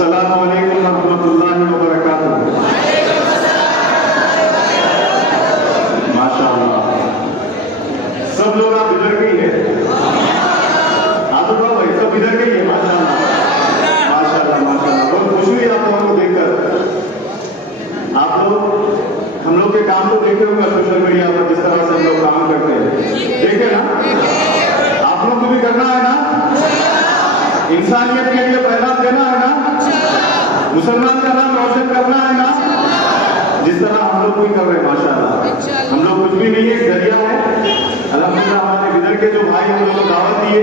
السلام علیکم ورحمۃ اللہ وبرکاتہ. ماشاء اللہ سب لوگ آپ ادھر کے ہی ہیں. آپ بھائی سب ادھر کے ہی ہیں. ماشاء اللہ ماشاء اللہ ماشاء اللہ. بہت خوشی ہوئی آپ لوگوں کو دیکھ کر. آپ لوگ ہم لوگ کے کام کو دیکھے ہوگا سوشل میڈیا پر جس طرح سے ہم لوگ کام کرتے ہیں. دیکھے نا آپ لوگ کو بھی کرنا ہے نا. انسانیت کے لیے پیغام دینا ہے نا. مسلمان کا نام روشن کرنا ہے نا. جس طرح ہم لوگ بھی کر رہے ہیں ماشاء اللہ. ہم لوگ کچھ بھی نہیں ہے, ذریعہ ہے. الحمدللہ ہمارے ادھر کے جو بھائی ہیں وہ دعوت دیے.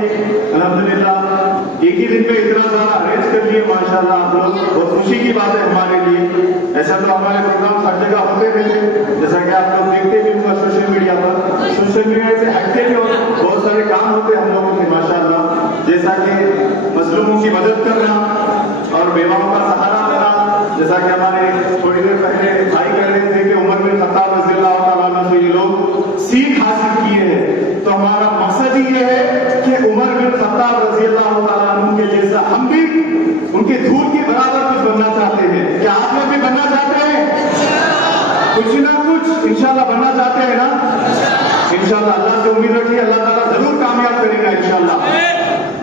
الحمدللہ ایک ہی دن میں اتنا سارا ارینج کر لیے ماشاء اللہ. آپ لوگ بہت خوشی کی بات ہے ہمارے لیے. ایسا تو ہمارے پروگرام ہر جگہ ہوتے رہتے, جیسا کہ آپ لوگ دیکھتے بھی ہوں گے سوشل میڈیا پر. سوشل میڈیا سے ہٹتے بھی بہت سارے کام ہوتے ہیں ہم لوگوں کے ماشاء اللہ. جیسا کہ مظلوموں کی مدد کرنا اور بیواؤں کا سہارا دینا. جیسا کہ ہمارے تھوڑی دیر پہلے بھائی کہہ رہے تھے کہ عمر بن خطاب رضی اللہ تعالیٰ عنہ سے یہ لوگ سیکھ حاصل کیے ہیں. تو ہمارا مقصد ہی یہ ہے کہ عمر بن خطاب رضی اللہ تعالیٰ عنہ کے جیسا ہم بھی ان کے دھول کے برابر کچھ بننا چاہتے ہیں. کیا آپ لوگ بھی بننا چاہتے ہیں؟ کچھ نہ کچھ انشاءاللہ بننا چاہتے ہیں نا. انشاءاللہ اللہ سے امید رکھیے, اللہ تعالیٰ ضرور کامیاب کرے گا انشاءاللہ.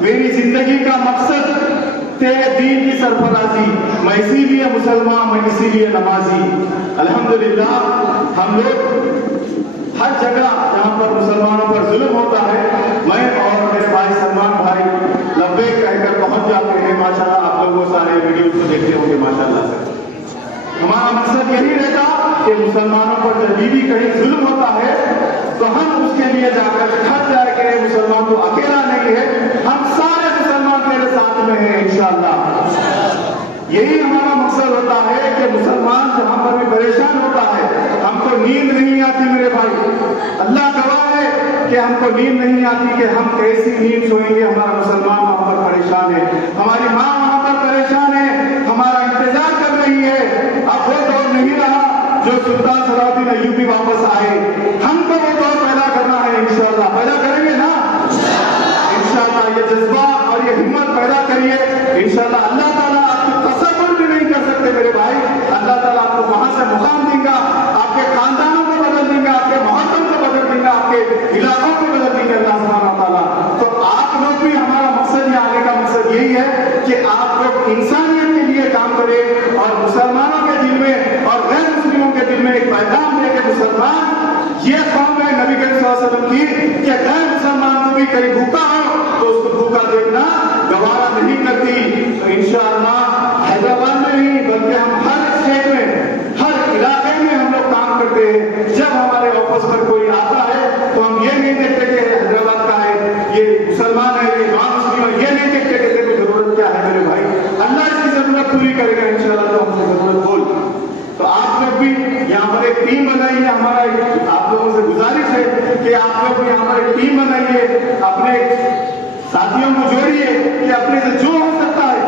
میری زندگی کا مقصد تیرے دین کی سرفرازی. میں اسی لیے مسلمان, میں اسی لیے نمازی. الحمدللہ ہم لوگ ہر جگہ جہاں پر مسلمانوں پر ظلم ہوتا ہے, میں اور میرے بھائی سلمان بھائی لبیک کہہ کر پہنچ جاتے ہیں ماشاءاللہ. آپ لوگ وہ سارے ویڈیوز کو دیکھتے ہوں گے ماشاءاللہ سے. ہمارا مقصد یہی رہتا کہ مسلمانوں پر جب بھی کہیں ظلم ہوتا ہے تو ہم اس کے لیے جا کر کھٹ جائے کہ مسلمان تو اکیلا نہیں ہے, ہم سارے مسلمان میرے ساتھ میں ہیں انشاءاللہ. یہی ہمارا مقصد ہوتا ہے کہ مسلمان جہاں پر بھی پریشان ہوتا ہے, ہم کو نیند نہیں آتی میرے بھائی, اللہ گواہ ہے کہ ہم کو نیند نہیں آتی کہ ہم کیسی نیند سوئیں گے. ہمارا مسلمان وہاں پر پریشان ہے, ہماری ماں وہاں پر پریشان ہے, ہمارا انتظار کر رہی ہے. اب وہ دور نہیں رہا جو سلطان صلاح الدین ایوبی واپس آئے. ہم کو وہ دور پیدا کرنا ہے انشاءاللہ. پیدا کریں گے نا انشاءاللہ. یہ جذبہ اور یہ ہمت پیدا کریے انشاءاللہ. اللہ تعالیٰ آپ کو تصور بھی نہیں کر سکتے میرے بھائی. اللہ تعالیٰ آپ کو وہاں سے مقام دیں گا, آپ کے خاندانوں کو بدل دیں گا, آپ کے محتم کو بدل دیں گا, آپ کے علاقوں کو بدل دیں گے اللہ سبحانہ تعالیٰ. تو آپ لوگ بھی, ہمارا مقصد یہ آنے کا مقصد یہی ہے کہ آپ لوگ انسانیت کے لیے کام کریں اور مسلمانوں کے دل میں اور غیر مسلموں کے دل میں ایک پیغام دے کہ مسلمان یہ قوم ہے نبی کریم صلی اللہ علیہ وسلم کی کہ غیر مسلمان کو بھی کہیں بھوکا ہو تو اس کو بھوکا دیکھنا گوارا نہیں کرتی. تو انشاءاللہ حیدرآباد میں نہیں بلکہ ہم ہر اسٹیٹ میں, ہر علاقے میں ہم لوگ کام کرتے ہیں. جب ہمارے آفس پر کوئی آتا ہے تو ہم یہ نہیں دیکھتے کہ حیدرآباد کا ہے, یہ مسلمان ہے, یہ نان مسلم ہے, یہ نہیں دیکھتے کہ تیری ضرورت کیا ہے میرے بھائی. اللہ اس کی ضرورت پوری کرے گا انشاءاللہ. تو ہم سے ضرورت بول. تو آپ لوگ بھی یہاں پر ایک ٹیم بنائیے. ہمارا آپ لوگوں سے گزارش ہے کہ آپ لوگ بھی یہاں پر ایک ٹیم بنائیے, اپنے ساتھیوں کو جوڑیے کہ اپنے سے جو ہو سکتا ہے,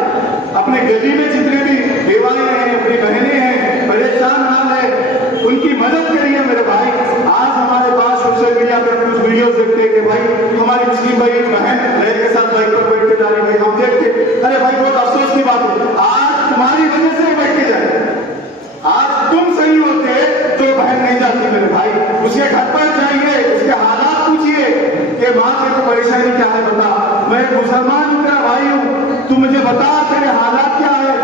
اپنے گلی میں جتنے بھی بیوائیں ہیں, اپنی بہنیں ہیں, پریشان حال ہے, ان کی مدد کریے میرے بھائی. آج ہمارے پاس سوشل میڈیا پہ کچھ ویڈیوز دیکھتے ہیں کہ بھائی ہماری مسلم بھائی بہن لہر کے ساتھ بائک پر بیٹھ کے جا رہی ہے. ہم دیکھتے ارے بھائی بہت افسوس کی بات ہے, آج تمہاری وجہ سے بیٹھ کے جائے. آج تم صحیح ہوتے تو بہن نہیں جاتی میرے بھائی. اس کے گھر پر جائیے, اس کے حالات پوچھیے کہ ماں تیرے کو پریشانی کیا ہے بتا. میں ایک مسلمان ہوں, تیرا بھائی ہوں, تو مجھے بتا تیرے حالات کیا ہے,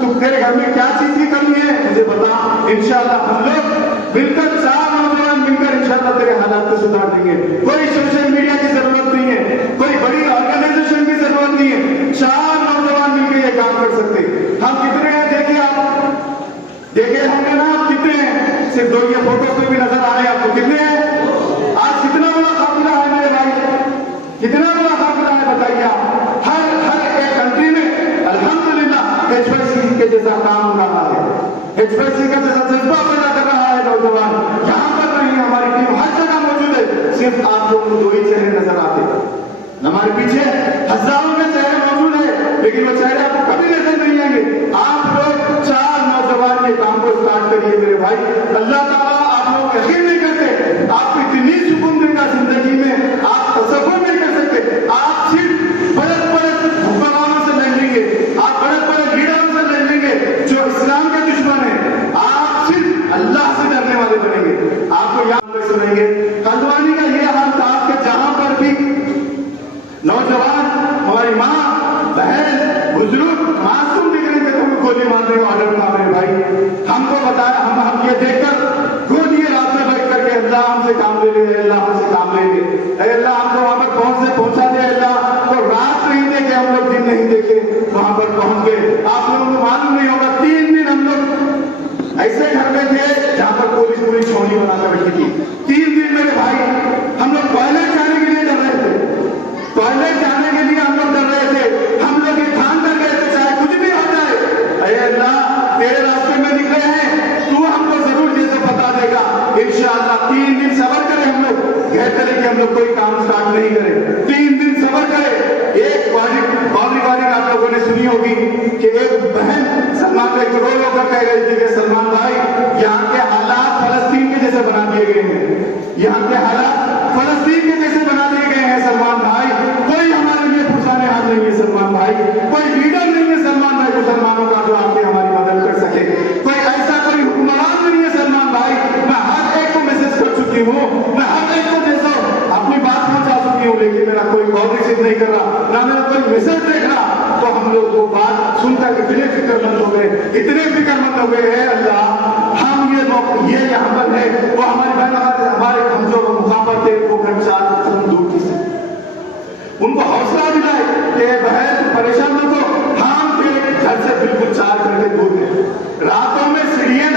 تو تیرے گھر میں کیا چیز کی کمی ہے مجھے بتا. انشاءاللہ ہم لوگ مل کر, 4 نوجوان مل کر انشاءاللہ تیرے حالات کو سدھار دیں گے. کوئی سوشل میڈیا کی ضرورت نہیں ہے, کوئی بڑی آرگنائزیشن کی ضرورت نہیں ہے. 4 نوجوان مل کے یہ کام کر سکتے. ہم کتنے ہیں دیکھیے, آپ دیکھیں ہم نے نا کتنے ہیں, صرف 2 یہ فوٹو پہ بھی نظر آ رہے ہیں آپ کو. کتنے ہیں آج, کتنا بڑا قافلہ ہے میرے بھائی, کتنا بڑا قافلہ ہے بتائیے آپ. ہر ایک کنٹری میں الحمدللہ HYC کے جیسا کام ہو رہا ہے, HYC کا جیسا جذبہ پیدا کر رہا ہے نوجوان. یہاں پر نہیں, ہماری ٹیم ہر جگہ موجود ہے. صرف آپ لوگوں کو 2 ہی چہرے نظر آتے ہیں. ہمارے پیچھے ہزاروں کے چہرے موجود ہیں, لیکن وہ چہرے آپ کو کبھی نظر نہیں آئیں گے. آپ لوگ 4 نوجوان کے کام کو اسٹارٹ کریے میرے بھائی. اللہ تعالیٰ آپ لوگ یقین نہیں کرتے, آپ کو اتنی سکون دے گا زندگی میں, آپ تصور نہیں کر سکتے. آپ صرف بڑے بڑے حکمرانوں سے لڑیں گے, آپ بڑے بڑے لیڈروں سے निकालने का ऑर्डर था मेरे भाई, हमको बताया, हम ये देखकर खुद ये रात में बैठ करके अल्लाह हमसे काम ले ले, अल्लाह हमसे काम ले ले, अल्लाह हमको वहां पर पहुंचा दे अल्लाह। तो रात नहीं देखे हम लोग, दिन नहीं देखे, वहां पर पहुंच गए। आप लोगों को मालूम नहीं होगा 3 दिन हम लोग ऐसे घर में थे जहां पर पुलिस पूरी छावनी बनाकर रखी थी। 3 दिन मेरे भाई हम लोग टॉयलेट जाने के लिए डर रहे थे, टॉयलेट जाने के लिए हम लोग डर रहे थे। हम लोग ये ठान कर गए थे चाहे कुछ भी हो जाए, अरे अल्लाह तेरे रास्ते में निकले हैं, तू हमको जरूर जैसे बता देगा इंशाअल्लाह। 3 दिन सबर करें हम लोग, कह करें कि हम लोग कोई काम स्टार्ट नहीं करें, 3 दिन सबर करें। एक रिकॉर्डिंग आप लोगों ने सुनी होगी कि एक बहन सलमान भाई को रो कर कह रही थी कि सलमान भाई यहाँ के हालात फलस्तीन के जैसे बना दिए गए हैं, यहाँ के हालात फलस्तीन के जैसे बना दिए गए हैं सलमान भाई, कोई हमारे लिए पुरसाने हाथ नहीं है सलमान भाई, कोई लीडर नहीं है सलमान भाई मुसलमानों का जो आपके हमारी मदद कर सके, कोई ऐसा कोई हुक्मरान नहीं है सलमान भाई। मैं हर एक को मैसेज कर चुकी हूँ, मैं हर एक को जैसा अपनी बात पहुंचा चुकी हूँ, लेकिन मेरा कोई कॉल रिसीव नहीं कर रहा, ना मेरा कोई मैसेज देख रहा। तो हम लोग वो बात सुनकर इतने फिक्रमंद हो गए, इतने फिक्रमंद हो गए हैं अल्लाह, हम ये लोग ये यहाँ पर है, वो हमारे बहन हमारे हम जो मुकाम पर थे वो घर साथ दूर की से उनको हौसला दिलाए कि बहन परेशान न हो, हम तेरे घर से बिल्कुल 4 घर के दूर है। रातों में सीढ़ियां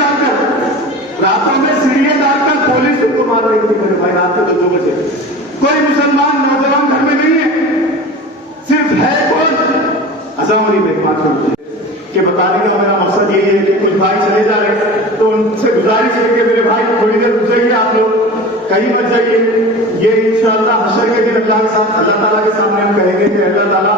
डालकर पुलिस उनको मार रही थी मेरे भाई, रात के 2 बजे। कोई मुसलमान नौजवान घर में नहीं है, सिर्फ है कौन अज़ामरी में 5 मिनट के बताने का मेरा मकसद ये है कि कुछ भाई चले जा रहे तो उनसे गुजारिश है कि मेरे भाई थोड़ी देर रुक जाइए, आप लोग कहीं मत जाइए। ये इंशाअल्लाह हशर के दिन अल्लाह के साथ अल्लाह ताला के सामने हम कहेंगे कि अल्लाह ताला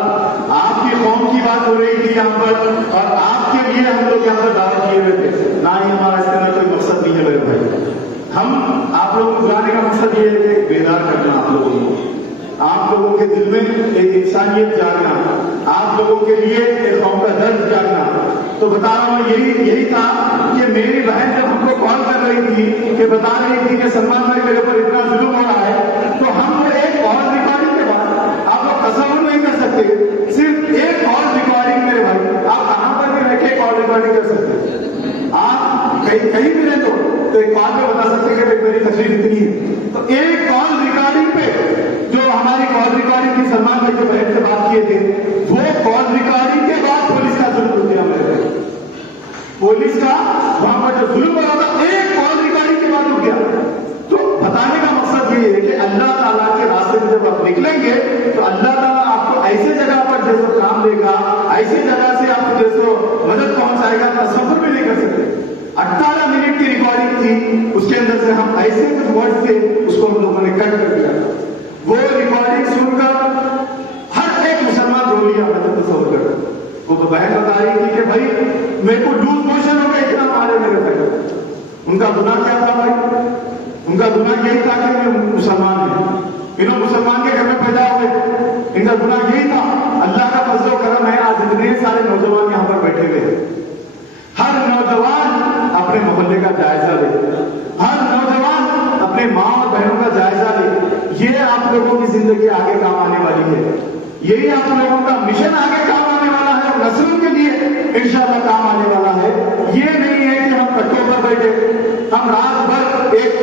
आपकी कौम की बात हो रही थी यहाँ पर और आपके लिए हम लोग यहाँ पर दावत किए हुए थे, ना ही हमारा इसके अंदर कोई मकसद नहीं है मेरे भाई। हम आप लोगों को बुलाने का मकसद ये है कि बेदार करना आप लोगों को, आप लोगों के दिल में एक इंसानियत जागना, आप लोगों के लिए एक कौम का दर्द जागना। तो बता रहा हूँ यही था कि मेरी बहन जब हमको कॉल कर रही थी कि बता रही थी कि सलमान भाई मेरे ऊपर इतना जुल्म हो रहा है, तो हम एक कॉल रिकॉर्डिंग के बाद आप लोग तसव्वुर नहीं कर सकते, सिर्फ एक कॉल रिकॉर्डिंग मेरे भाई, आप कहाँ पर भी रह के कॉल रिकॉर्डिंग कर सकते, आप कहीं भी रह तो एक कॉल पे बता सकते कि मेरी तकलीफ इतनी है। तो एक कॉल रिकॉर्डिंग पे जो हमारी कॉल रिकॉर्डिंग की सलमान भाई जो बहन से बात किए थे, वो कॉल रिकॉर्डिंग के बाद पुलिस का जुल्म हो गया मेरे, पुलिस का वहां पर जो जुल्म हो रहा था एक कॉल रिकॉर्डिंग के बाद हो गया। तो बताने का मकसद ये है कि अल्लाह ताला के रास्ते में जब आप निकलेंगे तो अल्लाह ताला आपको ऐसे जगह पर जैसे काम देगा, ऐसी जगह से आपको जैसे मदद पहुंचाएगा, तसव्वुर भी नहीं कर सकते। 18 मिनट की रिकॉर्डिंग थी, उसके अंदर से हम ऐसे कुछ वर्ड थे उसको हम लोगों ने कट कर दिया। वो रिकॉर्डिंग सुनकर हर एक मुसलमान रो लिया, मैं तो तसव्वुर कर। वो तो बहन बता रही थी कि भाई मेरे को लूज मोशन हो गया, इतना मारे मेरे भाई। उनका गुनाह क्या था भाई? उनका गुनाह यही था कि मैं मुसलमान हूं, इन्होंने मुसलमान के घर में पैदा हुए, इनका गुनाह यही था। अल्लाह का फजल और करम है, आज इतने सारे नौजवान यहाँ पर बैठे हुए हैं। हर नौजवान अपने मोहल्ले का जायजा ले, हर नौजवान अपने माँ और बहनों का जायजा ले। ये आप लोगों की जिंदगी आगे काम आने वाली है, यही आप लोगों का मिशन आगे काम आने वाला है और नस्लों के लिए इंशाअल्लाह काम आने वाला है। ये नहीं है कि हम कट्टों पर बैठे, हम रात भर एक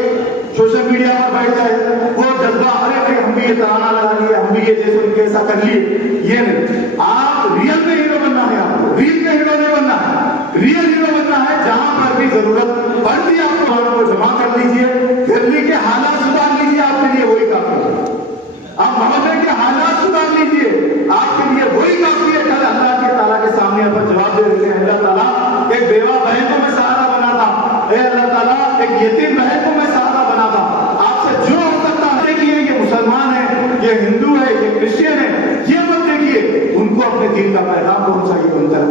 सोशल मीडिया पर बैठ जाए, वो जज्बा अरे भाई हम भी ये तराना लगा लिए, हम भी ये जैसे उनके ऐसा कर लिए, ये नहीं। आप रियल में हीरो बनना है, आपको रील में हीरो नहीं बनना है, रियल हीरो बनना है। जहां पर भी जरूरत पड़ती है आप लोगों को जमा कर लीजिए, दिल्ली के हालात सुधार लीजिए, आपके लिए वही काफी है। आप मोहल्ले के हालात सुधार लीजिए, आपके लिए वही काफी है। कल अल्लाह के ताला के सामने अपन जवाब दे देते हैं, अल्लाह ताला एक बेवा बहन को मैं सहारा बना था, अल्लाह ताला एक यतीम बहन को मैं सहारा बना था। आपसे जो हो सकता है कि ये मुसलमान है, ये हिंदू है, ये क्रिश्चियन है, ये मत देखिए, उनको अपने दिल का पैगाम पहुंचाइए उनका,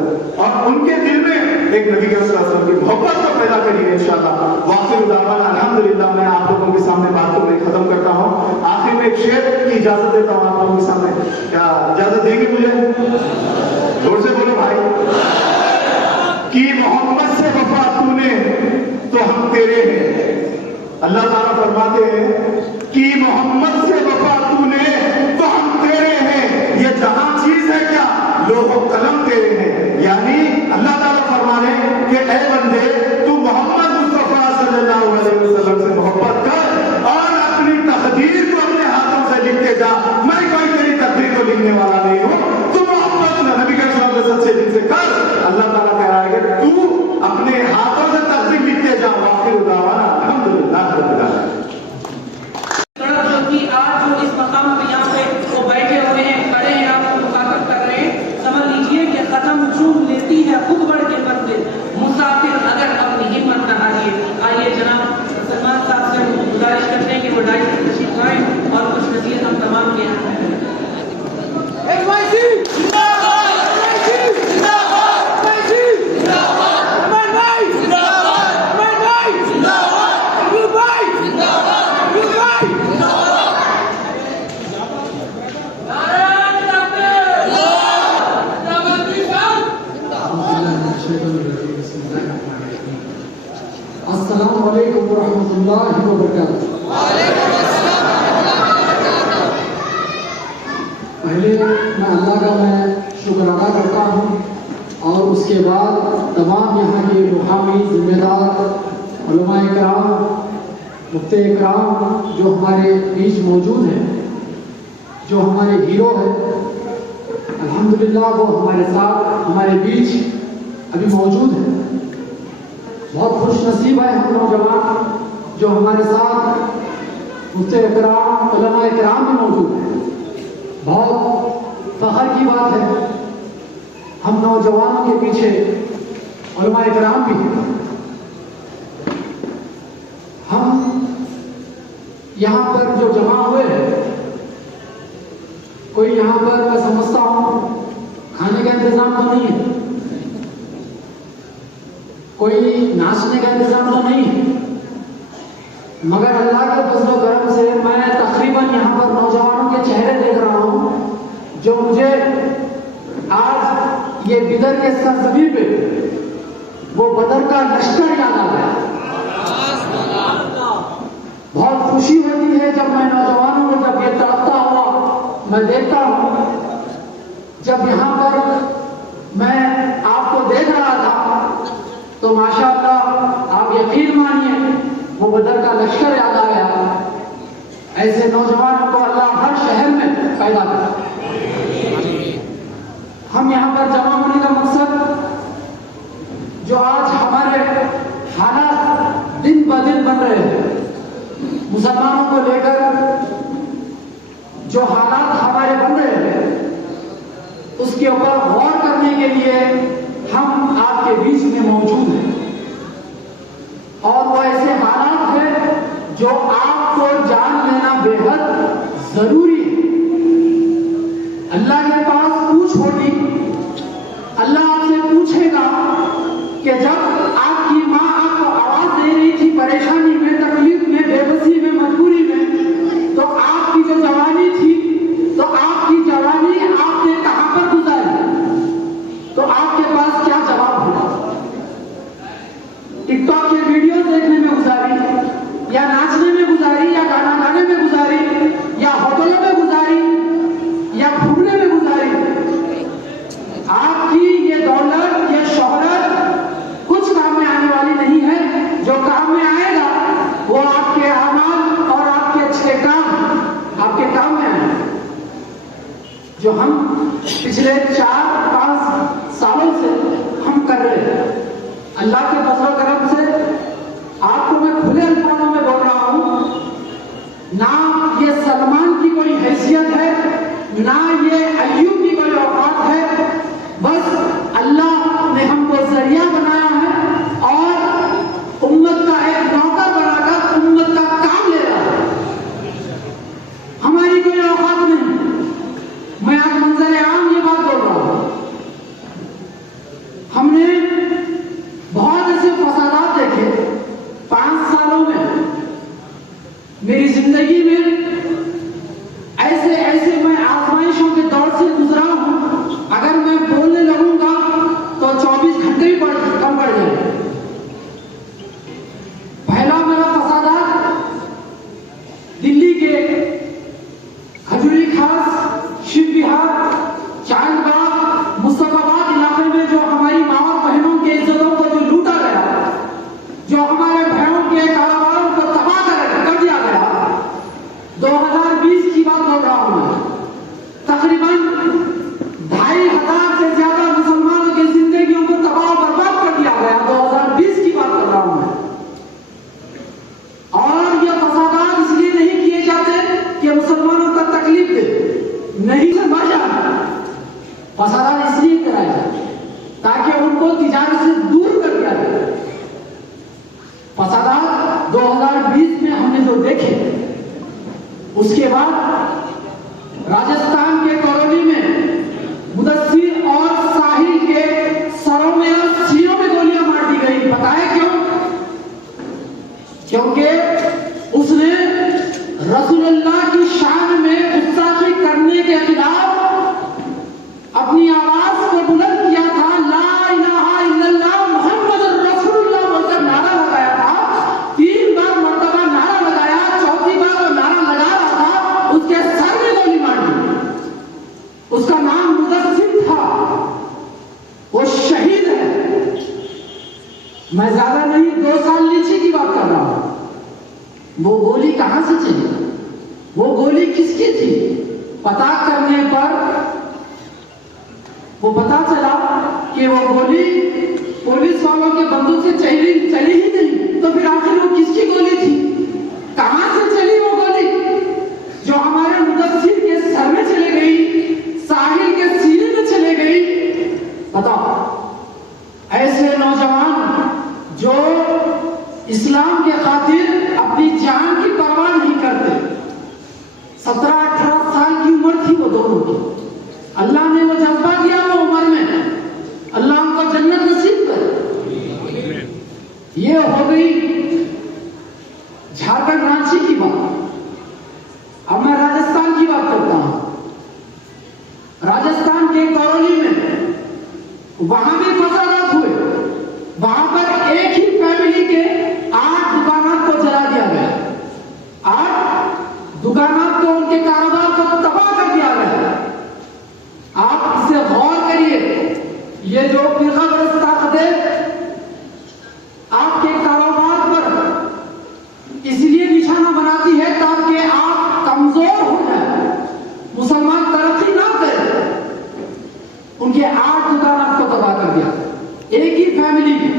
और उनके दिल में एक नबी के वसल्लम की मोहब्बत को पैदा करिए इंशाअल्लाह। वाक़िअ दावाना अल्हम्दुलिल्लाह। मैं आप लोगों के सामने बात को मैं खत्म करता हूँ, आखिर में एक शेर की इजाजत देता हूँ आप लोगों के सामने। क्या इजाजत देंगे मुझे? जोर से बोलो भाई। कि मोहम्मद से वफा तूने तो हम तेरे हैं। अल्लाह ताला फरमाते हैं कि मोहम्मद से वफा तूने तो हम तेरे हैं। ये जहां चीज है क्या, लोहो कलम तेरे हैं। यानी अल्लाह ताला फरमा रहे اے بندے تو محمد مصطفیٰ صلی اللہ علیہ وسلم سے محبت کر اور اپنی تقدیر کو اپنے ہاتھوں سے لکھ کے جا. میں کوئی تیری تقدیر کو لکھنے والا نہیں ہوں. تو محبت نبی کے صلی اللہ علیہ وسلم سے دل سے کر. اللہ تعالیٰ کہہ رہا ہے کہ تو اپنے ہاتھوں سے تقدیر لکھ کے جا. واخر دعوانا الحمدللہ رب العالمین. آج جو اس مقام پہ یہاں پہ وہ بیٹھے ہوئے ہیں، کھڑے ہیں، آپ کو مخاطب کر رہے ہیں، سمجھ لیجیے کہ قدم چوم لیتی ہے خود بڑھ کے منزل، مسافر اگر اپنی ہمت نہ ہاریے. آئیے جناب سلمان صاحب سے گزارش کرتے ہیں کہ وہ ڈائٹ پر تشریف لائیں اور کچھ نصیحت ہم تمام کے یہاں السلام علیکم ورحمۃ اللہ وبرکاتہ. پہلے میں اللہ کا شکر ادا کرتا ہوں اور اس کے بعد تمام یہاں کے مقامی ذمہ دار علماء کرام، مفتی اکرام جو ہمارے بیچ موجود ہیں، جو ہمارے ہیرو ہیں، الحمدللہ وہ ہمارے ساتھ ہمارے بیچ ابھی موجود ہیں. بہت خوش نصیب ہے ہم نوجوان جو ہمارے ساتھ مفتی اکرام، علماء اکرام بھی موجود ہیں. بہت فخر کی بات ہے ہم نوجوانوں کے پیچھے علماء اکرام بھی ہیں. ہم یہاں پر جو جمع ہوئے ہیں، کوئی یہاں پر میں سمجھتا ہوں کھانے کا انتظام تو نہیں ہے، کوئی ناچنے کا انتظام تو نہیں ہے، مگر اللہ کے فضل و کرم سے میں تقریباً یہاں پر نوجوانوں کے چہرے دیکھ رہا ہوں جو مجھے آج یہ بدر کے سرزمین پہ وہ بدر کا لشکر یاد آ گیا. بہت خوشی ہوتی ہے جب میں نوجوانوں کو جب یہ تڑپتا ہوا میں دیکھتا ہوں. جب یہاں پر میں آپ کو دیکھ رہا تھا تو ماشاءاللہ آپ یقین مانیے وہ بدر کا لشکر یاد آیا. ایسے نوجوانوں کو اللہ ہر شہر میں پیدا کرے. ہم یہاں پر جمع ہونے کا مقصد جو آج ہمارے حالات دن بہ دن بن رہے ہیں، مسلمانوں کو لے کر جو حالات ہمارے بن رہے ہیں اس کے اوپر غور کرنے کے لیے ہم آپ کے بیچ میں موجود ہیں. اور وہ ایسے حالات ہیں جو آپ کو جان لینا بے حد ضروری ہے. اللہ کے پاس پوچھ ہوگی، اللہ آپ سے پوچھے گا کہ جب آپ کی ماں آپ کو آواز دے رہی تھی پریشانی میں، تکلیف میں، بے بسی میں، مجبوری میں، تو آپ کی جو جوانی تھی، تو آپ کی جوانی آپ نے کہاں پر گزاری؟ تو آپ کے پاس کیا جواب ہوگا؟ ٹک ٹاک کے ویڈیو دیکھنے میں گزاری، یا ناچنے میں گزاری، یا گانا گانے میں گزاری، یا ہوٹلوں میں گزاری، یا گھومنے میں گزاری؟ آپ کی یہ دولت، یہ شہرت کچھ کام میں آنے والی نہیں ہے. جو کام میں آئے گا وہ آپ کے اعمال اور آپ کے اچھے کام آپ کے کام میں آئے گا. جو ہم پچھلے 4-5 سالوں سے ہم کر رہے ہیں، اللہ کے فضل و کرم سے آپ کو میں کھلے الفاظوں میں بول رہا ہوں، نہ یہ سلمان کی کوئی حیثیت ہے، نہ یہ ایوب کی کوئی اوقات ہے. بس اللہ نے ہم کو ذریعہ بنایا ہے اور امت کا ایک نوکر بنا کر امت کا کام لے رہا ہے. ہماری کوئی اوقات نہیں. میں آج منظر عام یہ بات بول رہا ہوں. ہم نے بہت ایسے فسادات دیکھے 5 سالوں میں. میری زندگی میں ایسے میں آزمائشوں کے دور سے گزرا ہوں. اگر میں بولنے لگوں گا تو 24 گھنٹے بھی کم پڑ جائیں. پہلا میرا فسادات دلی کے کھجوری خاص، شیو وہار، چاند باغ، مصطفیٰ آباد علاقے میں جو ہماری ماں اور को तिजारत से दूर कर दिया गया। फसादात 2020 में हमने जो देखे, उसके बाद राजस्थान के करौली में मुदस्सिर और साहिल के सरों में और सीनों में गोलियां मार दी गई। पता है क्यों? क्योंकि उसने रसूलुल्लाह की शान में गुस्ताखी करने के खिलाफ अपनी आवाज को बुलंद किया था, ला इलाहा इल्लल्लाह मुहम्मदुर रसूलुल्लाह बोलकर नारा लगाया था। 3 बार मर्तबा नारा लगाया, 4थी बार वो नारा लगा रहा था, उसके सर में गोली मार दी। उसका नाम मुदस्सिर था, वो शहीद है। मैं ज्यादा नहीं, 2 साल नीचे की बात कर रहा हूं। वो गोली कहां से चली, वो गोली किसकी थी? पता करने पर वो पता चला कि वो गोली पुलिस वालों के बंदूक से चली ही नहीं। तो फिर आखिर वो किसकी गोली थी? कहां से चली वो गोली जो हमारे मुदस्सिर के सर में चली गई, साहिल के सीने में चली गई? बताओ, ऐसे नौजवान जो इस्लाम के खातिर अपनी जान की परवाह नहीं करते। 17-18 साल की उम्र थी वो दोनों की। अल्लाह ने वो जज्बा दिया वो उम्र में, अल्लाह उनको जन्नत नसीब करे। ये हो गई झारखंड रांची की बात। अब मैं राजस्थान की बात करता हूं। राजस्थान के करौली में वहां भी फसादात हुए। वहां पर एक ही फैमिली के 8 दुकानात को जला दिया गया। 8 दुकानात को, उनके कारोबार को तबाह कर दिया गया। आप इसे गौर करिए, ये जो फिरकापरस्त ताकतें आपके कारोबार पर इसलिए निशाना बनाती है ताकि आप कमजोर हो जाए, मुसलमान तरक्की ना करे। उनके 8 दुकान को तबाह कर दिया, एक ही फैमिली की।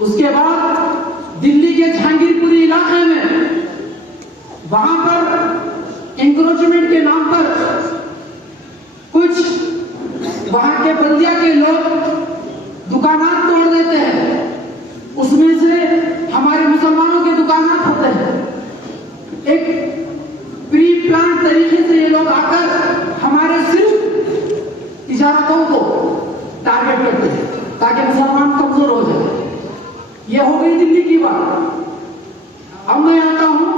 उसके बाद दिल्ली के जहांगीरपुरी इलाके में वहां पर इंक्रोचमेंट के नाम पर कुछ वहां के बंदिया के लोग दुकानात तोड़ देते हैं। उसमें से हमारे मुसलमानों के दुकानात होते हैं। एक प्री प्लान तरीके से ये लोग आकर हमारे सिर्फ तिजारतों को टारगेट करते हैं ताकि मुसलमान कमजोर हो जाए। ये हो गई दिल्ली की बात। अब मैं आता हूं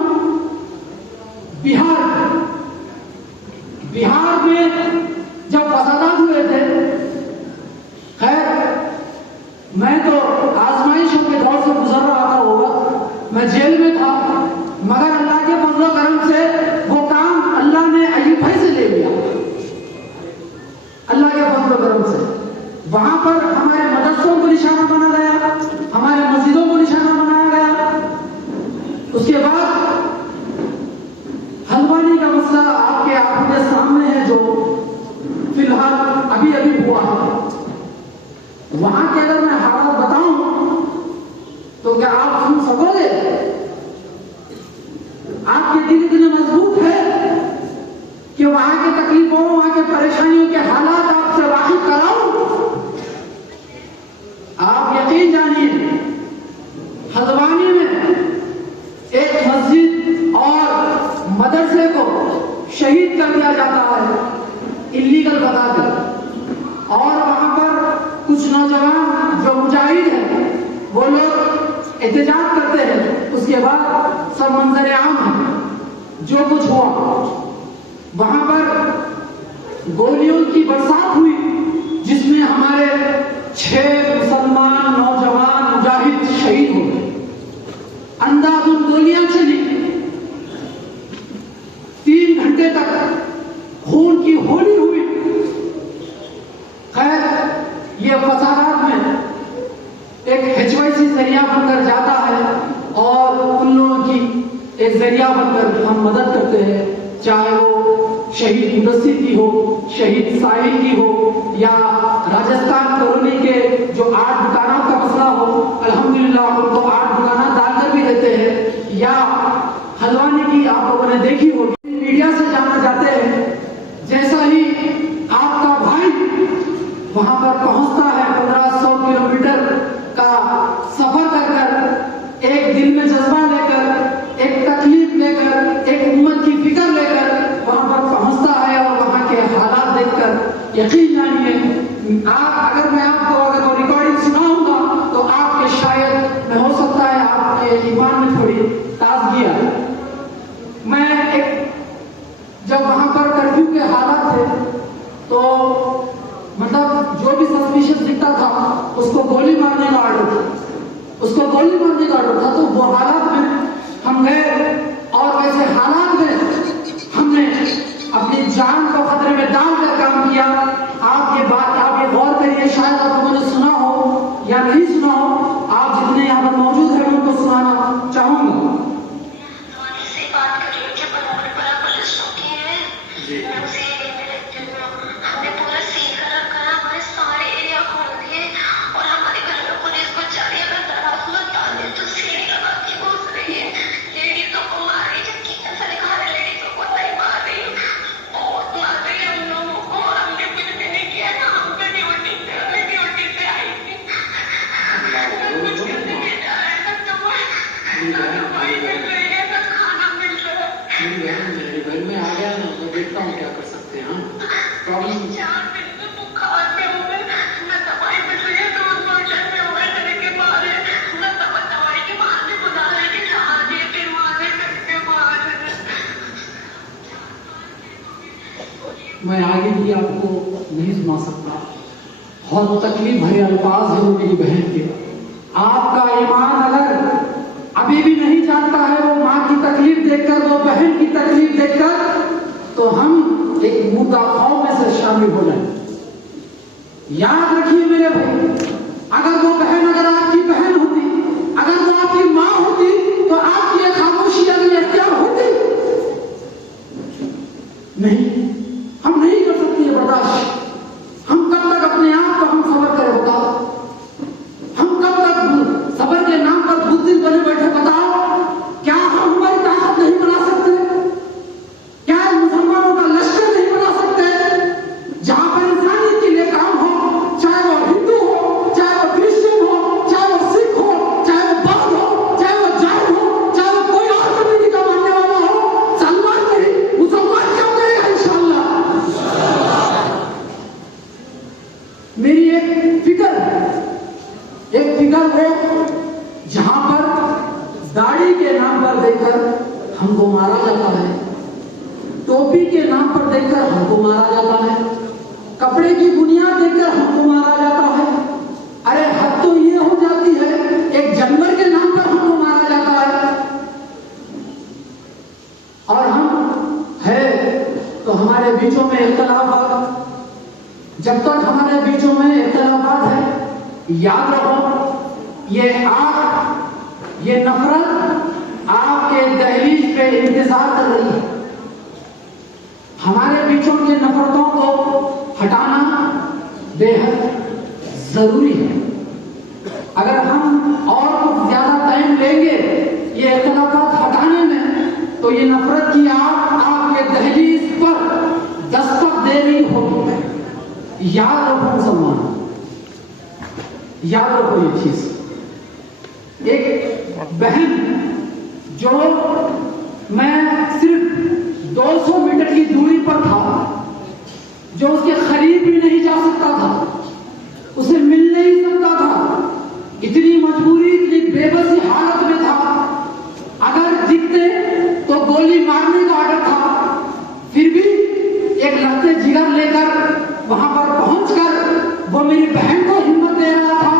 बिहार। बिहार में जब फसादात हुए थे, खैर मैं तो आजमाइशों के दौर से गुजर रहा था होगा, मैं जेल में था, मगर अल्लाह के फजल करम से वो काम अल्लाह ने अय्यूब भाई से ले लिया। अल्लाह के फजल करम से वहां पर हमारे मदरसों को निशाना बना गया, हमारे मस्जिदों को निशाना बनाया गया। उसके बाद हल्द्वानी का मसला आपके आंखों के सामने है, जो फिलहाल अभी हुआ है। वहां के अगर मैं हालात बताऊं तो क्या आप सुन सकोगे? आपके दिल इतने मजबूत है कि वहां की तकलीफों, वहां के परेशानियों के हालात आपसे वाकिफ कराऊं? आप यकीन जानिए, हल्द्वानी में एक मस्जिद और मदरसे को शहीद कर दिया जाता है इल्लीगल बताकर। और वहां पर कुछ नौजवान जो मुजाहिद हैं वो लोग एहतजाज करते हैं। उसके बाद सब मंजर आम है जो कुछ हुआ। वहां पर गोलियों की बरसात हुई जिसमें हमारे 6 मुसलमान नौजवान मुजाहिद शहीद हो गए। अंधाधुंध गोलियां चली, 3 घंटे तक खून की होली हुई। खैर, ये फसादात में एक HYC जरिया बनकर जाता है और उन लोगों की एक जरिया बनकर हम मदद करते हैं, चाहे वो शहीद मुदस्सिर की हो, शहीद साहिल की हो, या राजस्थान करौली के जो 8 दुकानों का मसला हो। अल्हम्दुलिल्लाह उनको 8 दुकाना डालकर भी देते हैं। या हल्द्वानी की आप लोगों ने देखी होगी, मीडिया से जानना चाहते हैं, जैसा ही आपका भाई वहां पर पहुंचता है 1500 किलोमीटर का सफर कर एक दिल में जज्बा लेकर, एक तकलीफ लेकर, एक उम्मत की फिक्र लेकर वहां पर पहुंचता है और वहां के हालात देखकर यकीन जानिए अगर मैं आपको अगर वो रिकॉर्डिंग सुनाऊंगा तो आपके शायद में हो सकता है आपके ईमान में थोड़ी ताजगी आए। मैं जब वहां पर कर्फ्यू के हालात थे तो मतलब जो भी सस्पिशियस दिखता था उसको गोली मारने का ऑर्डर था, उसको गोली मारने का ऑर्डर था। तो वो हालात में हम गए और वैसे हालात में हमने अपनी जान को खतरे में डालकर काम किया। आप ये बात आप ये गौर करिए, शायद आप लोगों ने सुना हो या नहीं सुना हो, आप जितने यहाँ पर मौजूद हैं उनको सुनाना चाहूंगा। मैं आगे भी आपको नहीं सुना सकता, बहुत तकलीफ भरे अल्फाज हैं वो मेरी बहन के। आपका ईमान अगर अभी भी नहीं जानता है वो माँ की तकलीफ देखकर, वो बहन की तकलीफ देखकर, तो हम एक मुर्दा कौम में से शामिल हो जाए। याद रखिए मेरे भाई, अगर वो बहन अगर आपकी बहन होती, अगर वो आपकी माँ होती तो आपकी ये खामोशी अगर इख्तियार होती नहीं, हम नहीं कर सकते बर्दाश्त। हम कब तक अपने आप को हम सबर करें बताओ? हम कब तक सबर के नाम पर बुज़दिल बने बैठे बताओ? क्या हम हमारी ताकत नहीं बना सकते? क्या मुसलमानों का लश्कर नहीं बना सकते? जहां पर इंसानियत के लिए काम हो, चाहे वो हिंदू हो, चाहे वो क्रिश्चियन हो, चाहे वो सिख हो, चाहे वो बौद्ध हो, चाहे वो जैन हो, चाहे वो कोई और कम्युनिटी का मानने वाला हो, सलमान नहीं मुसलमान क्यों करेगा इंशाअल्लाह। मेरी एक फिक्र वो जहां पर दाढ़ी के नाम पर देकर हमको मारा जाता है, टोपी के नाम पर देकर हमको मारा जाता है, कपड़े की बुनियाद देकर हमको मारा जाता है। अरे हद तो ये हो जाती है, एक जानवर के नाम पर हमको मारा जाता है। और हम है तो हमारे बीचों में इख्तिलाफात, जब तक हमारे बीचों में इख्तिलाफात है, याद रखो ये आग ये नफरत आपके दहलीज पे इंतजार कर रही है। हमारे बीचों के नफरतों को हटाना बेहद जरूरी है। अगर हम और कुछ ज्यादा टाइम लेंगे ये इख्तिलाफात हटाने में तो ये नफरत की आग आपके दहलीज पर दस्तक दे रही होगी। याद रखो मुसलमान, याद रखो ये चीज। एक बहन जो मैं सिर्फ 200 मीटर की दूरी पर था, जो उसके करीब भी नहीं जा सकता था, उसे मिल नहीं सकता था, इतनी मजबूरी इतनी बेबसी हालत में था, अगर दिखते तो गोली मारने का ऑर्डर था, फिर भी एक लहते जिगर लेकर वहां पर पहुंचकर वो मेरी बहन को हिम्मत दे रहा था।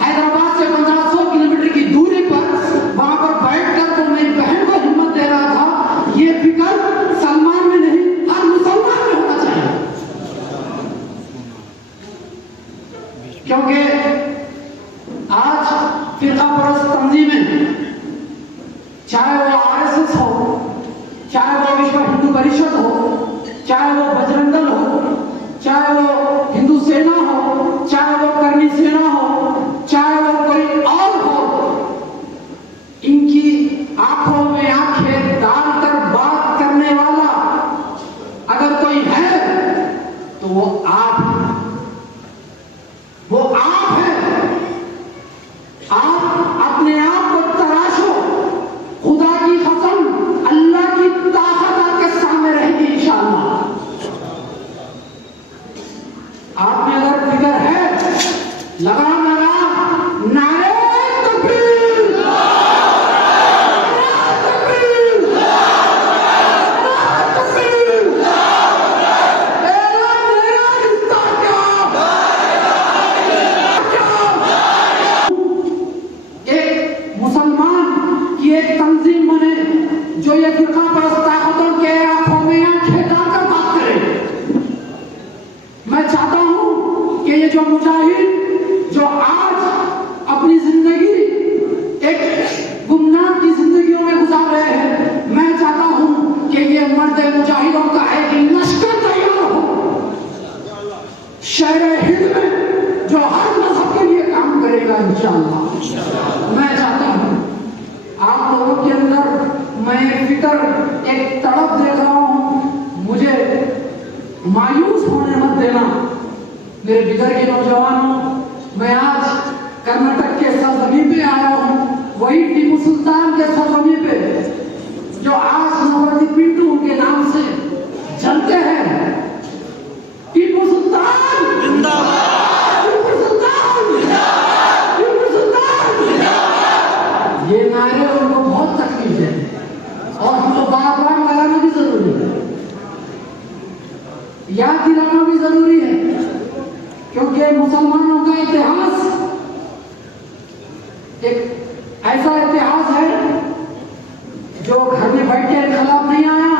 हैदराबाद से 1500 किलोमीटर की दूरी पर वहां पर बैठकर वो मेरी बहन को हिम्मत दे रहा था। ये फिक्र सलमान में नहीं हर मुसलमान में होना चाहिए, क्योंकि आज फिरका परस्त तंजीमें, चाहे वो आरएसएस हो, चाहे वो विश्व हिंदू परिषद हो, चाहे वो बजरंग दल हो, चाहे वो हिंदू सेना हो, चाहे वो कर्मी सेना हो, चाहे वो कोई और हो, इनकी आंखों में आंखें डालकर बात करने वाला अगर कोई है तो वो आप। लगा नारे तकबीर, एक मुसलमान की एक तंजीम बने जो ये फिरका परस्त ताकतों के आंखों में आंखें डालकर बात करे। मैं चाहता हूं कि ये जो मुजाहिद जो आज अपनी जिंदगी एक गुमनाम की जिंदगियों में गुजार रहे हैं, मैं चाहता हूं कि ये मर्द मुजाहिदों का एक लश्कर तैयार हो शहर हिंद में जो हर मजहब के लिए काम करेगा इंशाअल्लाह। मैं चाहता हूं आप लोगों के अंदर मैं एक फिक्र एक तड़प देख रहा हूं, मुझे मायूस होने मत देना मेरे बिदर के नौजवानों। मैं आज कर्नाटक के सरजमीन पे आया हूं, वही टीपू सुल्तान के सरजमीन पे जो आज नवरती पिंटू के नाम से जानते हैं। टीपू सुल्तान जिंदाबाद, टीपू सुल्तान जिंदाबाद, टीपू सुल्तान जिंदाबाद। ये नारे उनको बहुत तकलीफ है और हमको बार बार लगाना भी जरूरी है, याद दिलाना भी जरूरी है, क्योंकि मुसलमानों का इतिहास एक ऐसा इतिहास है जो घर में बैठ के खिलाफ नहीं आया,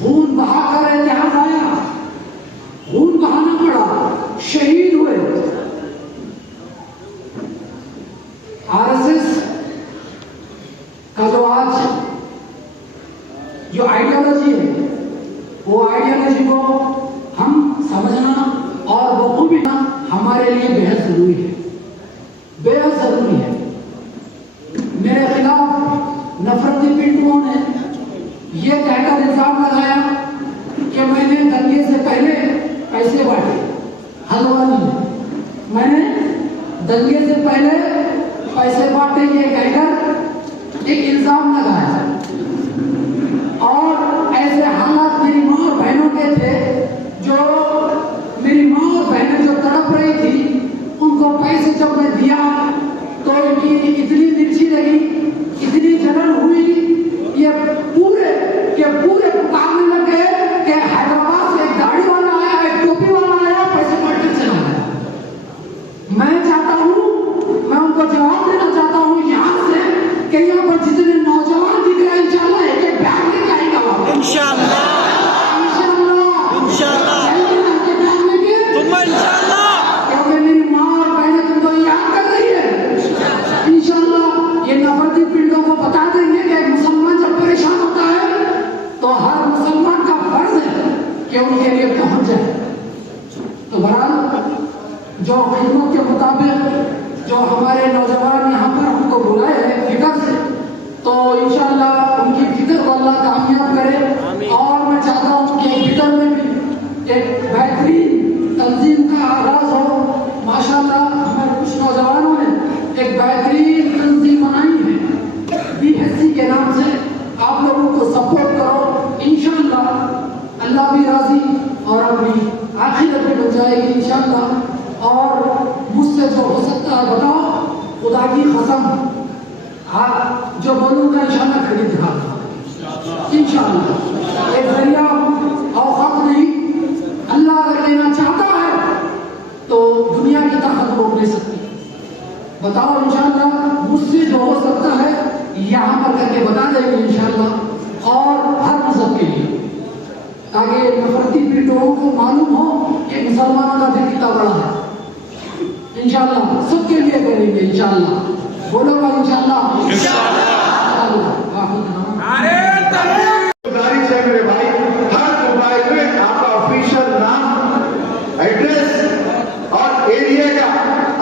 खून बहाकर इतिहास आया, खून बहाना पड़ा, शहीद हुए। आरएसएस का जो आज जो आइडियोलॉजी है वो आइडियोलॉजी को हम समझना और बखूबी हमारे लिए बेहद जरूरी है, बेहद जरूरी है। मेरे खिलाफ नफरती पिंटुओं ने यह कहकर इल्जाम लगाया कि मैंने दंगे से पहले पैसे बांटे हल्द्वानी में, मैंने दंगे से पहले पैसे बांटे ये कहकर एक इल्जाम लगाया। और ऐसे हालात मेरी माँ और बहनों के थे, जो मेरी माँ और बहनें जो तड़प रही थी, उनको पैसे जब मैं दिया तो इनकी इतनी मिर्ची लगी, इतनी जलन हुई, ये पूरे के पूरे पुकारने लगे कि हैदराबाद से एक गाड़ी वाला आया, एक टोपी वाला आया, पैसे बांटने चला गया। मैं चाहता हूँ, मैं उनको जवाब देना चाहता हूँ यहाँ से कि यहाँ पर जितने नौजवान दिख रहे हैं इंशाअल्लाह एक एक बैग लेके आएगा वहाँ इंशाअल्लाह, इंशाअल्लाह, इंशाअल्लाह के बैग लेके तुम इंशाअल्लाह, क्योंकि मेरी माँ और बहनें तुमको याद कर रही है इंशाअल्लाह। ये नफरती पिंडों को बता देंगे कि मुसलमान जब परेशान होता है तो हर मुसलमान का फर्ज है कि उनके लिए पहुंच जाए। तो बहरहाल जो खिदमत के मुताबिक जो हमारे नौजवान यहाँ पर हमको बुलाए हैं फिक्र से, तो इंशाअल्लाह उनकी फिक्र को अल्लाह कामयाब करे। और मैं चाहता हूँ कि फिक्र में भी एक बेहतरीन तंजीम का आगाज हो। माशाअल्लाह हमारे कुछ नौजवानों ने एक बेहतरीन तंजीम बनाई है BSC के नाम से, आप लोगों को सपोर्ट करो इंशाअल्लाह, अल्लाह भी राजी और अपनी आखिरत में बन जाएगी इंशाअल्लाह। और मुझसे जो हो सकता है बताओ, खुदा की कसम जो बोलूंगा इंशाअल्लाह खरीद दिखाऊंगा इंशाअल्लाह। एक जरिया औकात नहीं, अल्लाह अगर लेना चाहता है तो दुनिया की ताकत रोक नहीं सकती। बताओ इंशाअल्लाह मुझसे जो हो सकता है यहाँ पर करके बता देंगे इंशाअल्लाह, और हर मजहब के लिए, ताकि नफरती पीड़ितों को मालूम हो कि मुसलमानों का दिल कितना बड़ा है। इंशाअल्लाह सबके लिए करेंगे इंशाअल्लाह, बोलो इंशाअल्लाह, गुजारिश है मेरे भाई, हर मोबाइल में आपका ऑफिशियल नाम, एड्रेस और एरिया का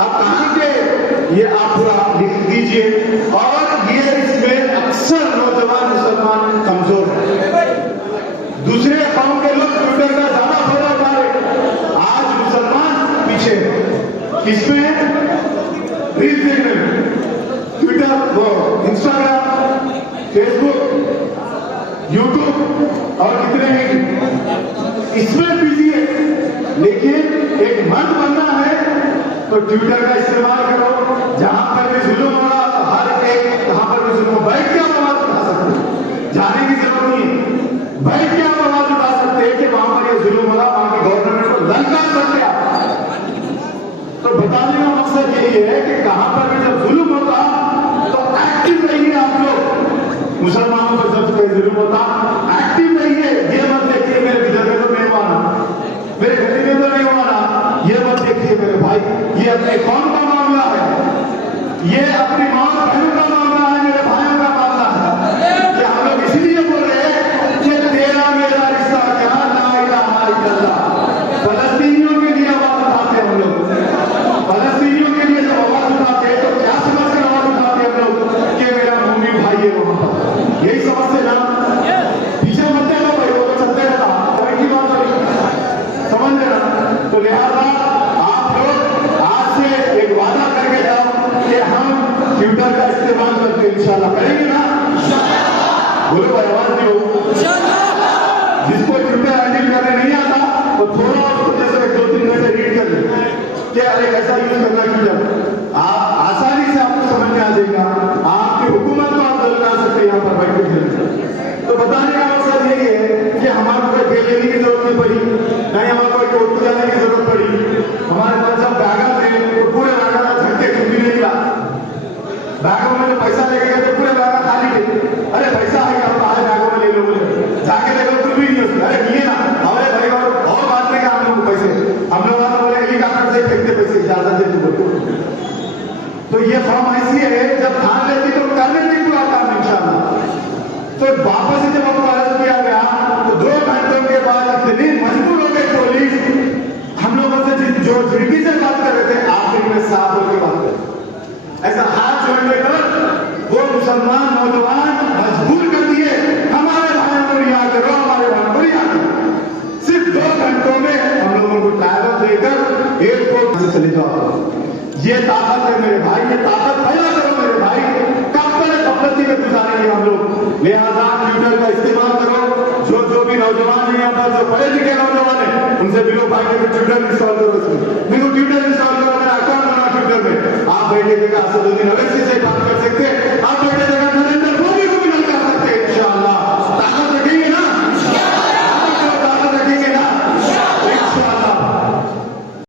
आप कहाँ के ये आप पूरा लिख दीजिए। और ये इसमें अक्सर नौजवान मुसलमान कमजोर है, दूसरे कौम के लोग ट्विटर का ज्यादा फायदा उठा रहे, आज मुसलमान पीछे है। इसमें रील्स देखने में, ट्विटर, इंस्टाग्राम, फेसबुक, यूट्यूब और कितने हैं इसमें बिजी है। लेकिन एक मर्द बनना है तो ट्विटर का इस्तेमाल करो, जहां पर भी जुल्म हो रहा तो हर एक वहां पर भी जुल्म बैठ के आप आवाज उठा सकते हैं, जाने की जरूरत नहीं है, बैठ के आप आवाज उठा सकते हैं कि वहां पर ये जुल्म हो रहा, वहां की गवर्नमेंट को ललकार सकते हैं आप। तो बताने का मकसद यही है कि कहां पर भी जब जुल्म होता तो एक्टिव रहिए आप लोग, मुसलमानों पर जब कोई जुल्म होता एक्टिव रहिए, ये मत देखिए मेरे विदर्भ में तो नहीं हुआ ना, मेरे गली में तो नहीं हुआ ना, ये मत देखिए मेरे भाई, ये अपने कौन का मामला है, ये अपनी मां बहनों का मामला है, मेरे भाइयों का मामला है, कि हम लोग इसलिए बोल रहे हैं कि तेरा मेरा रिश्ता क्या, ला इलाहा इल्लल्लाह। फलस्तीनियों के लिए आवाज उठाते हैं हम लोग, फलस्तीनियों के लिए जब आवाज उठाते हैं तो क्या समझ कर आवाज उठाते हैं हम लोग कि मेरा मोमिन भाई है वहां पर, यही समझते ना, पीछे मत जाओ भाई, वो तो चलते रहता की बात नहीं, समझ लेना। तो लिहाजा आप लोग आज से एक वादा करके जाओ कि हम ट्विटर का इस्तेमाल करके इंशाल्लाह करेंगे ना, बोलो भाई आवाज नहीं हो, जिसको ट्विटर हैंडल करने नहीं आता वो थोड़ा उसको जैसे 2-3 घंटे रीड कर ले कि अरे कैसा यूज करना ट्विटर, आप आसानी से आपको समझ में आ जाएगा, आपकी हुकूमत को आप बदल सकते हैं यहाँ पर बैठ के। तो बताने का मकसद यही है कि हमारे कोई बेल लेने की जरूरत नहीं पड़ी, नहीं हमारे कोई कोर्ट को जाने की जरूरत पड़ी, हमारे पास जब बैगा थे तो पूरे बैगा का झटके कुछ भी नहीं मिला, बैगों में जो पैसा लेके गए तो पूरे बैगा खाली थे, अरे पैसा है क्या है बैगों में ले लो, बोले जाके देखो कुछ भी नहीं होता, अरे लिए ना हमारे भाई और बात नहीं हम लोग पैसे, हम लोग बोले हेलीकॉप्टर से फेंकते पैसे इजाजत दे बोले। तो ये फॉर्म ऐसी है जब ठान लेती तो कर लेती पूरा काम इंशाल्लाह। तो वापस से जब हमको अरेस्ट किया गया तो 2 घंटों के बाद इतनी मजबूर हो गई पुलिस, हम लोगों से जो खिड़की से बात कर रहे थे आखिर में साफ होकर बात कर, ऐसा हाथ जोड़ने पर वो मुसलमान नौजवान मजबूर कर दिए हमारे भाइयों को रिहा करो, हमारे भाइयों को रिहा करो। सिर्फ 2 घंटों में हम लोगों को टाइम देकर एयरपोर्ट से चले जाओ, ये ताकत है मेरे भाई, ये ताकत पैदा करो मेरे भाई, कब तक गफलती में गुजारेंगे हम लोग। लिहाजा ट्विटर का इस्तेमाल करो, जो भी नौजवान है यहाँ पर, जो पढ़े लिखे नौजवान है उनसे मिलो भाई मेरे को ट्विटर इंस्टॉल करो, मेरे को ट्विटर इंस्टॉल करो, मेरा अकाउंट बना ट्विटर में, आप बैठे आज से 2 दिन अवश्य